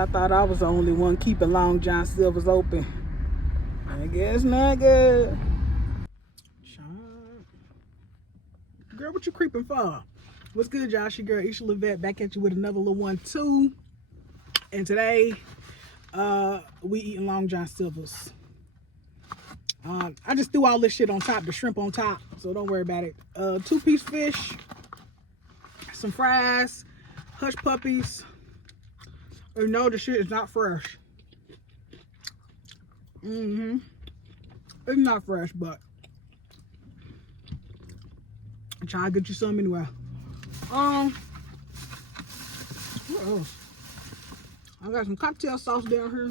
I thought I was the only one keeping Long John Silver's open. I guess not good. Girl, what you creeping for? What's good, y'all? Your girl Isha Levette back at you with another little one too. And today, we eating Long John Silver's. I just threw all this shit on top, the shrimp on top, so don't worry about it. 2-piece fish, some fries, hush puppies. You know the shit is not fresh. It's not fresh, but I'm trying to get you some anyway. What else? I got some cocktail sauce down here.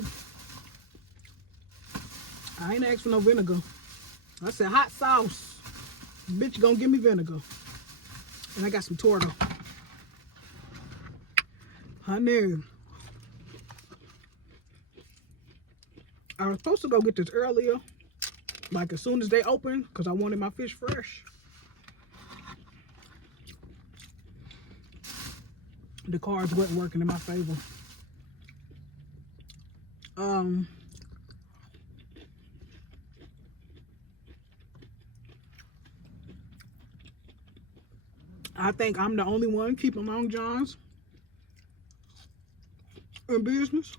I ain't asked for no vinegar. I said hot sauce. Bitch gonna give me vinegar. And I got some turtle. Honey. I was supposed to go get this earlier. Like as soon as they open. Because I wanted my fish fresh. The cards wasn't working in my favor. I think I'm the only one keeping Long Johns in business.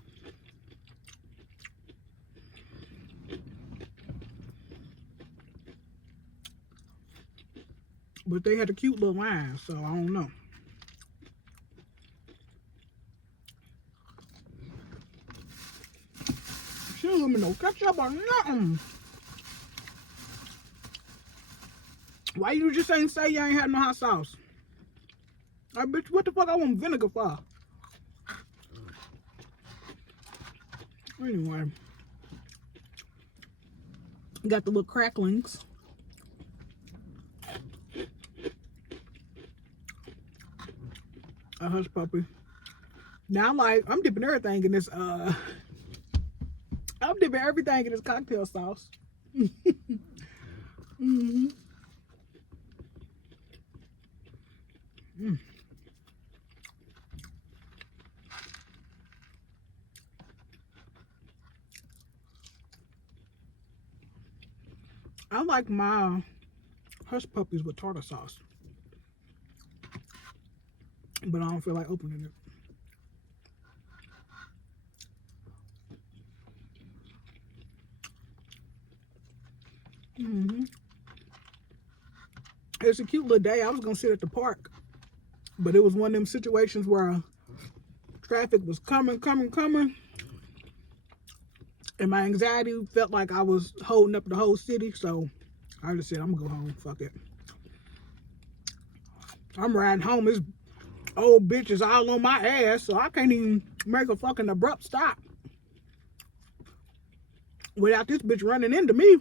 But they had a cute little line, so I don't know. She don't give me no ketchup or nothing. Why you just ain't say you ain't had no hot sauce? I bitch, what the fuck I want vinegar for? Anyway. Got the little cracklings. A hush puppy. Now I'm dipping everything in this I'm dipping everything in this cocktail sauce. I like my hush puppies with tartar sauce. But I don't feel like opening it. It's a cute little day. I was gonna sit at the park, but it was one of them situations where traffic was coming, and my anxiety felt like I was holding up the whole city. So I just said, I'm gonna go home. Fuck it. I'm riding home. This old bitch is all on my ass, so I can't even make a fucking abrupt stop without this bitch running into me.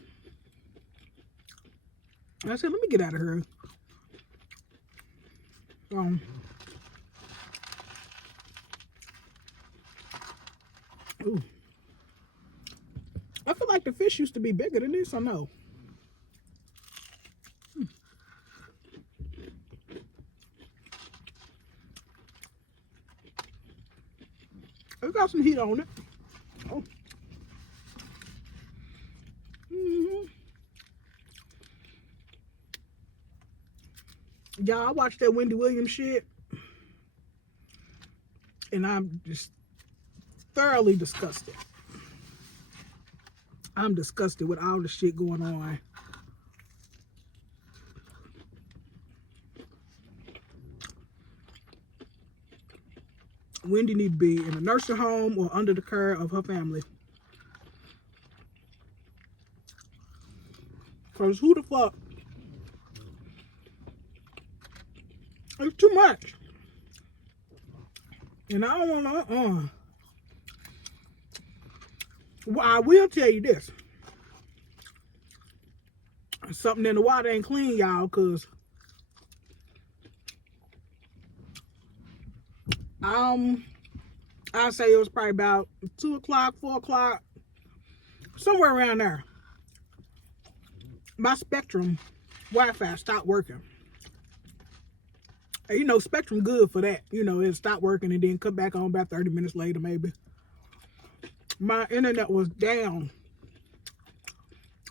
I said, let me get out of here. Ooh. I feel like the fish used to be bigger than this, I know. It got some heat on it. Oh. Y'all, I watched that Wendy Williams shit, and I'm just thoroughly disgusted. I'm disgusted with all the shit going on. Wendy need to be in a nursing home or under the care of her family. Because who the fuck? It's too much. And I don't want to, Well, I will tell you this. Something in the water ain't clean, y'all, because I'd say it was probably about 2 o'clock, 4 o'clock, somewhere around there. My Spectrum Wi-Fi stopped working. And, you know, Spectrum good for that. You know, it stopped working and then come back on about 30 minutes later, maybe. My internet was down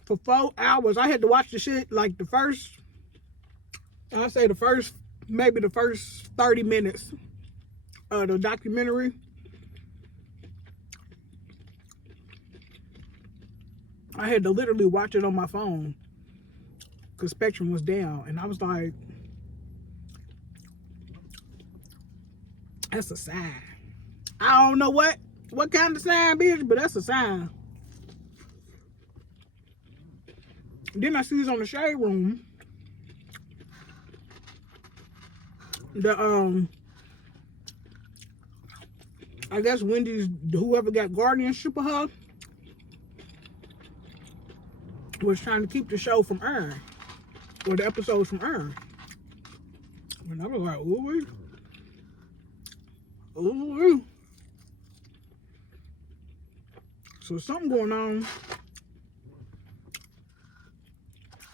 for 4 hours. I had to watch the shit like maybe the first 30 minutes of the documentary. I had to literally watch it on my phone because Spectrum was down. And I was like, that's a sign. I don't know what kind of sign, bitch, but that's a sign. Then I see this on the Shade Room. I guess Wendy's, whoever got guardianship of her, was trying to keep the show from airing, or the episodes from airing. And I was like, ooh. So something going on,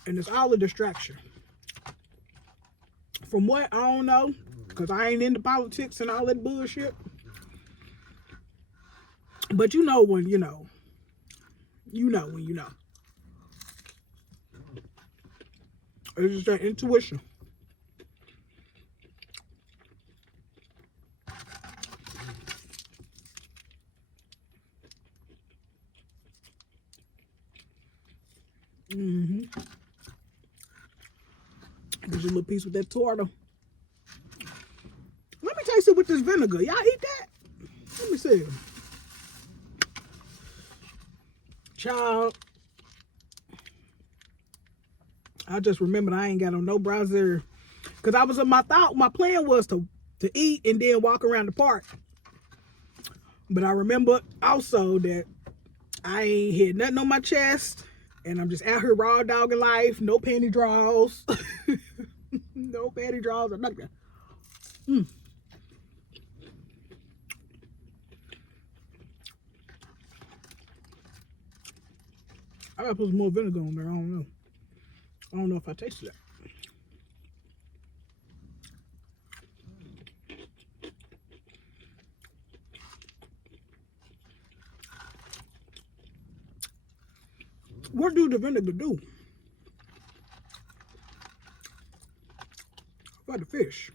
and it's all a distraction. From what, I don't know, because I ain't into politics and all that bullshit. But you know when you know. You know when you know. It's just that intuition. Get you a little piece with that turtle. Let me taste it with this vinegar. Y'all eat that? Let me see. Child. I just remembered I ain't got on no browser. Because I was in my plan was to eat and then walk around the park. But I remember also that I ain't had nothing on my chest. And I'm just out here raw dogging life. No panty draws. No panty draws or nothing. I gotta put some more vinegar on there. I don't know. I don't know if I tasted that. What do the vinegar do for the fish?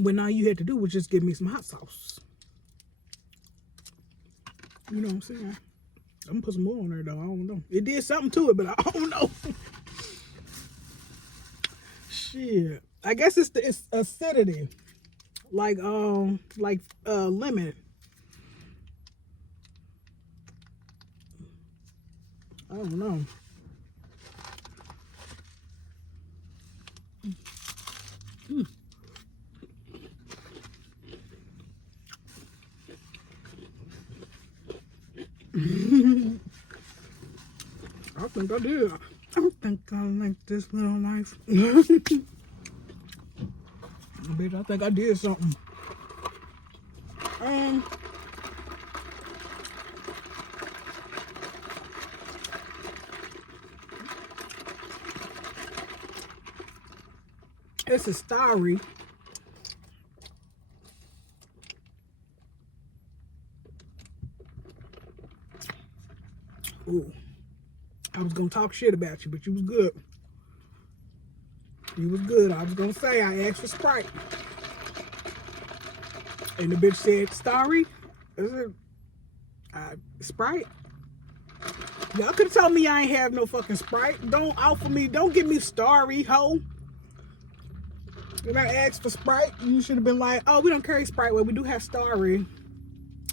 When all you had to do was just give me some hot sauce. You know what I'm saying? I'm gonna put some more on there though. I don't know. It did something to it, but I don't know. Shit. I guess it's acidity. Like lemon. I don't know. I think I did. I think I like this little life. Bitch, I think I did something. It's a starry. Ooh. I was gonna talk shit about you, but you was good. You was good. I was gonna say I asked for Sprite. And the bitch said, Starry? Is it Sprite? Y'all could have told me I ain't have no fucking Sprite. Don't offer me, don't give me Starry, ho. When I asked for Sprite, you should have been like, oh, we don't carry Sprite. Well, we do have Starry.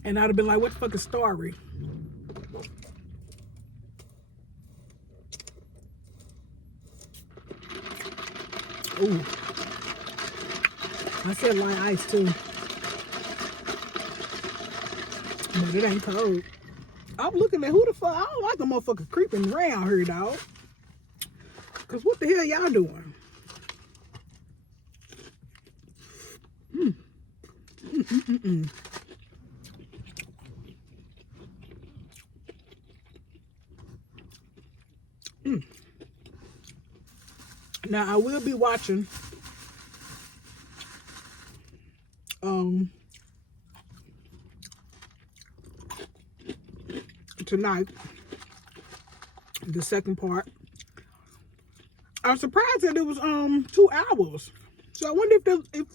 And I'd have been like, what the fuck is Starry? Ooh. I said light ice too. But it ain't cold. I'm looking at who the fuck. I don't like the motherfucker creeping around here, dog. Cause what the hell y'all doing? Now I will be watching tonight the second part. I'm surprised that it was 2 hours. So I wonder if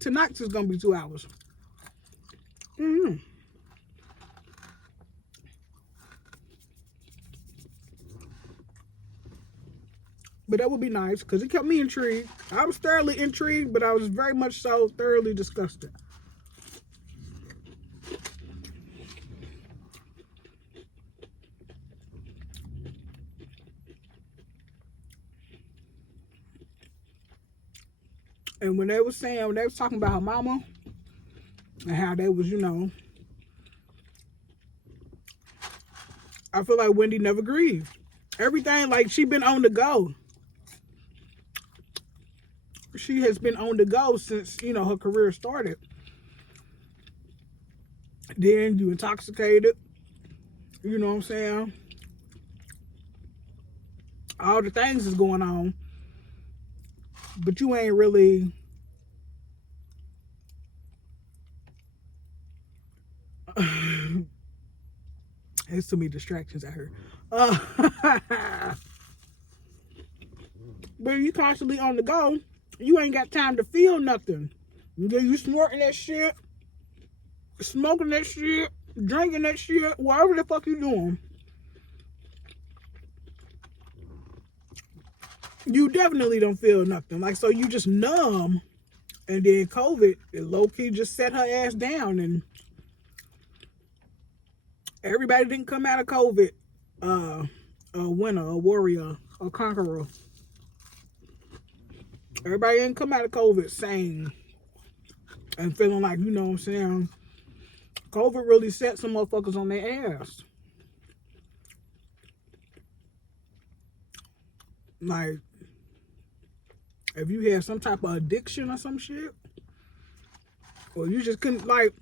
tonight's is gonna be 2 hours. But that would be nice because it kept me intrigued. I was thoroughly intrigued, but I was very much so thoroughly disgusted. And when they was talking about her mama and how they was, I feel like Wendy never grieved. Everything, like, she been on the go. She has been on the go since, her career started. Then you intoxicated. You know what I'm saying? All the things is going on. But you ain't really there's too many distractions out here. But you constantly on the go, you ain't got time to feel nothing. You snorting that shit, smoking that shit, drinking that shit, whatever the fuck you doing. You definitely don't feel nothing. Like, so you just numb. And then COVID, it low-key just set her ass down. And everybody didn't come out of COVID a winner, a warrior, a conqueror. Everybody didn't come out of COVID sane and feeling like, you know what I'm saying, COVID really set some motherfuckers on their ass. Like, if you had some type of addiction or some shit, or you just couldn't, like,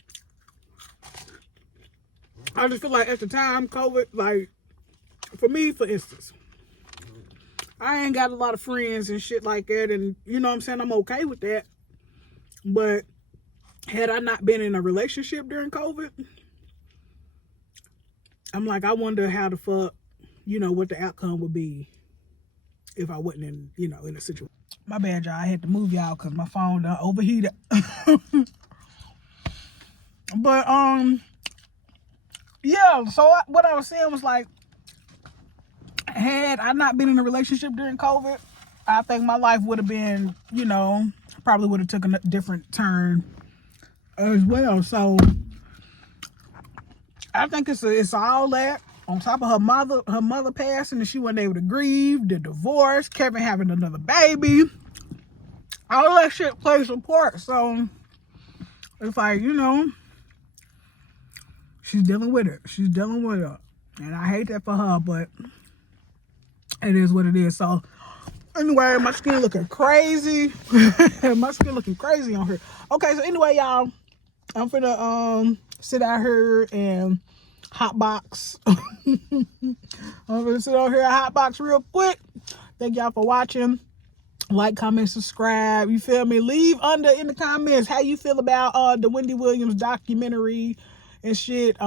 I just feel like at the time, COVID, like, for me, for instance, I ain't got a lot of friends and shit like that, and you know what I'm saying, I'm okay with that. But had I not been in a relationship during COVID, I'm like, I wonder how the fuck, what the outcome would be if I wasn't in, in a situation. My bad, y'all. I had to move y'all because my phone done overheated. But, yeah, so what I was saying was like, had I not been in a relationship during COVID, I think my life would have been, probably would have took a different turn as well. So I think it's all that on top of her mother passing, and she wasn't able to grieve, the divorce, Kevin having another baby, all that shit plays a part. So it's like, she's dealing with it. She's dealing with it. And I hate that for her, but it is what it is. So anyway, my skin looking crazy. My skin looking crazy on her. Okay, so anyway, y'all, I'm finna sit out here and hotbox. I'm gonna sit out here and hotbox real quick. Thank y'all for watching. Like, comment, subscribe. You feel me? Leave under in the comments how you feel about the Wendy Williams documentary and shit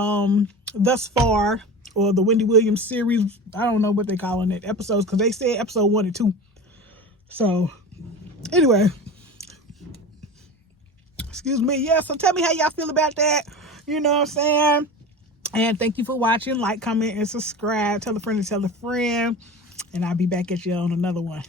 thus far, or the Wendy Williams series. I don't know what they calling it, episodes, because they said episode 1 and 2. So anyway, excuse me. Yeah, so tell me how y'all feel about that. You know what I'm saying? And thank you for watching. Like, comment, and subscribe. Tell a friend to tell a friend. And I'll be back at you on another one.